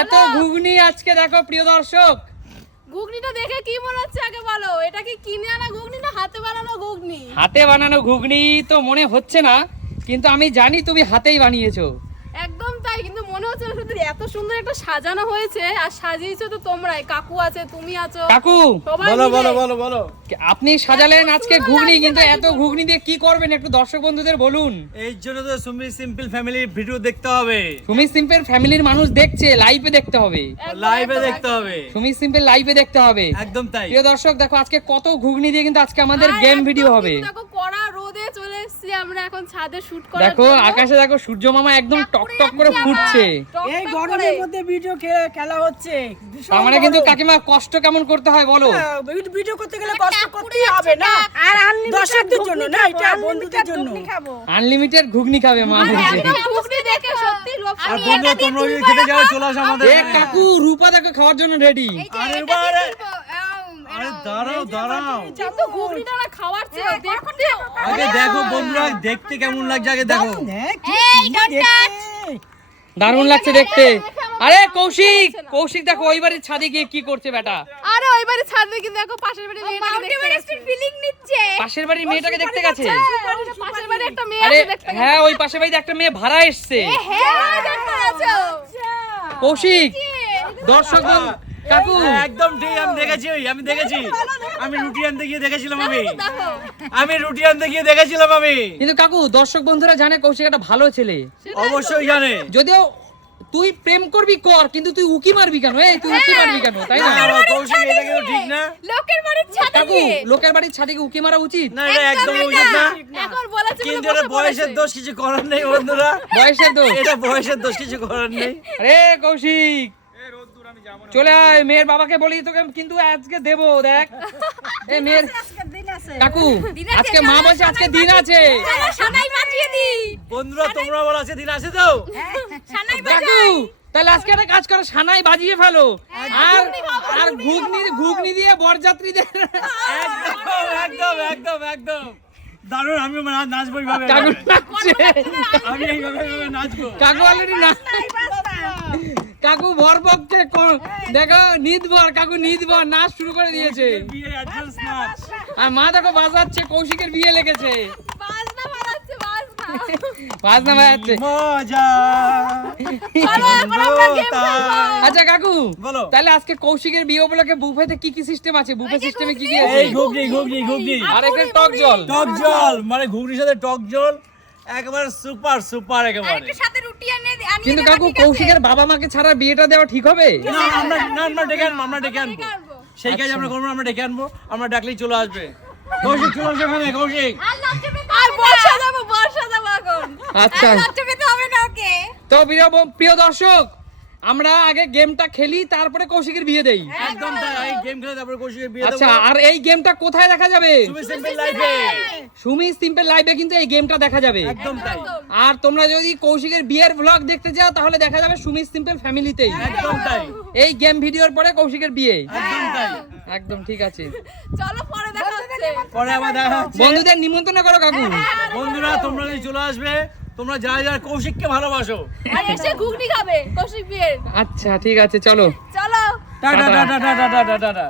এত ঘুগনি আজকে দেখো প্রিয় দর্শক। ঘুগনিটা দেখে কি মনে হচ্ছে আগে বলো? এটা কি কিনে আনা ঘুগনি না হাতে বানানো ঘুগনি? হাতে বানানো ঘুগনি তো মনে হচ্ছে না কিন্তু আমি জানি তুমি হাতেই বানিয়েছো। মনে হচ্ছে না শুধু এত সুন্দর একটা সাজানো হয়েছে। আর সাজিয়েছো তো তোমরাই। কাকু আছে তুমি আছো। কাকু! বলো বলো বলো বলো। আপনি সাজালেন আজকে ঘুগনি কিন্তু এত ঘুগনি দিয়ে কি করবেন একটু দর্শক বন্ধুদের বলুন। এই জন্য তো সুমি সিম্পল ফ্যামিলি ভিডিও দেখতে হবে। সুমি সিম্পল ফ্যামিলির মানুষ দেখছে লাইভে দেখতে হবে। লাইভে দেখতে হবে। সুমি সিম্পল লাইভে দেখতে হবে। একদম তাই। প্রিয় দর্শক দেখো আজকে কত ঘুগনি দিয়ে কিন্তু আজকে আমাদের গেম ভিডিও হবে। দেখো রোদে চলে এসেছি আমরা এখন ছাদে শুট করার দেখো আকাশে দেখো সূর্য মামা একদম টক টক করে ফুটছে। এই গরমের মধ্যে ভিডিও খেলা হচ্ছে। তার মানে কিন্তু কাকিমা কষ্ট কেমন করতে হয় বলো? ভিডিও করতে গেলে কষ্ট করতেই হবে না? আর দর্শকদের জন্য না এটা বন্ধুদের জন্য। আনলিমিটেড ঘুগনি খাবে মা দেখে সত্যি লোভ আর বন্ধু তোমরা যদি খেতে যাও চলে আসো আমাদের কাকু রূপা দেখো খাওয়ার জন্য রেডি আরে আরে দাঁড়াও দাঁড়াও কিন্তু ঘুগনিটা না খাওয়ার চেয়ে দেখতে আগে দেখো বন্ধুরা দেখতে কেমন লাগছে আগে দেখো। হ্যাঁ, কি দারুণ লাগছে দেখতে। আরে কৌশিক কৌশিক দেখো ওই বাড়ির ছাদে গিয়ে কি করছে বেটা? আরে ওই বাড়ির ছাদে কিন্তু দেখো পাশের বাড়ি মেয়েটাকে দেখতে ফিলিং নিচ্ছে। পাশের বাড়ির মেয়েটাকে দেখতে গেছে? পাশের বাড়ি একটা মেয়ে আছে দেখতে হ্যাঁ ওই পাশের বাড়িতে একটা মেয়ে ভাড়া এসছে। হ্যাঁ দেখতে আছো কৌশিক দর্শক কাকু! একদম ঠিক আমি দেখেছি আমি দেখেছি। আমি রুটি আনতে গিয়ে দেখেছিলাম আমি। আমি রুটি আনতে গিয়ে দেখেছিলাম আমি। কিন্তু কাকু দর্শক বন্ধুরা জানে কৌশিক একটা ভালো ছেলে। অবশ্যই জানে। যদিও তুই প্রেম করবি কর কিন্তু তুই উকি মারবি কেন? এই তুই উকি মারবি কেন তাই না? না, কৌশিক এটা কিন্তু ঠিক না। লোকের বাড়ির ছাদে কাকু লোকের বাড়ির ছাদে উকি মারা উচিত? না এটা একদম উচিত না। এখন বলেছে বলে কিন্তু এটা বয়সের দোষ কিছু করার নেই বন্ধুরা। বয়সের তো এটা বয়সের দোষ কিছু করার নেই। আরে কৌশিক! চলে আয় মেয়ের বাবাকে বলি তোকে কিন্তু আজকে দেবো দেখ। এ মেয়ের কাকু আজকে মা বলছে আজকে দিন আছে। সানাই বাজিয়ে দি বন্ধুরা তোমরা বলো আছে দিন আছে তো? সানাই কাকু তাহলে আজকে একটা কাজ করো সানাই বাজিয়ে ফেলো। আর আর ঘুগনি ঘুগনি দিয়ে বরযাত্রীদের একদম একদম একদম একদম। দারুণ আমি নাচবো এইভাবে। কাকু নাচছে। আমি এইভাবে নাচবো। কাকু অলরেডি না কাকু ভর পক্ষে দেখো নিদ ভর কাকু নিদ ভর নাচ শুরু করে দিয়েছে। আর মা দেখো বাজাচ্ছে কৌশিকের বিয়ে লেগেছে। বাজনা বাজাচ্ছে বাজনা। বাজনা বাজাচ্ছে। মজা। চলো এখন আমরা গেম খেলব। আচ্ছা কাকু বলো। তাহলে আজকে কৌশিকের বিয়ে উপলক্ষে বুফেতে কি কি সিস্টেম আছে? বুফে সিস্টেমে কি কি আছে? ঘুগনি ঘুগনি ঘুগনি। আর এখানে টক জল। টক জল মানে ঘুগনির সাথে টক জল একেবারে সুপার সুপার একেবারে। সাথে রুটি এনে কিন্তু কাকু কৌশিকের বাবা মাকে ছাড়া বিয়েটা দেওয়া ঠিক হবে? না আমরা না আমরা ডেকে আনব আমরা ডেকে আনব। সেই কাজ আমরা করব আমরা ডেকে আনব আমরা ডাকলেই চলে আসবে। কৌশিক চলে আসবে এখানে কৌশিক। আর বর্ষা যাব বর্ষা যাব এখন। আচ্ছা। লজ্জা পেতে হবে না ওকে? তো প্রিয় দর্শক আমরা আগে গেমটা খেলি তারপরে কৌশিকের বিয়ে দেই। একদম তাই এই গেম খেলে তারপরে কৌশিকের বিয়ে আচ্ছা আর এই গেমটা কোথায় দেখা যাবে? তুমি সিম্পল লাইফে। সুমি সিম্পল লাইভে কিন্তু এই গেমটা দেখা যাবে। একদম তাই। আর তোমরা যদি কৌশিকের বিয়ের ব্লগ দেখতে চাও তাহলে দেখা যাবে সুমি সিম্পল ফ্যামিলিতেই একদম তাই। এই গেম ভিডিওর পরে কৌশিকের বিয়ে। একদম তাই। একদম ঠিক আছে। চলো পরে দেখা হচ্ছে। পরে আবার দেখা হচ্ছে বন্ধুদের নিমন্ত্রণ করো কাকু। বন্ধুরা তোমরা যদি চলে আসবে তোমরা যা যা কৌশিককে ভালোবাসো। আর এসে ঘুগনি খাবে কৌশিক বিয়ের। আচ্ছা ঠিক আছে চলো। চলো। Tata. Tata tata tata tata.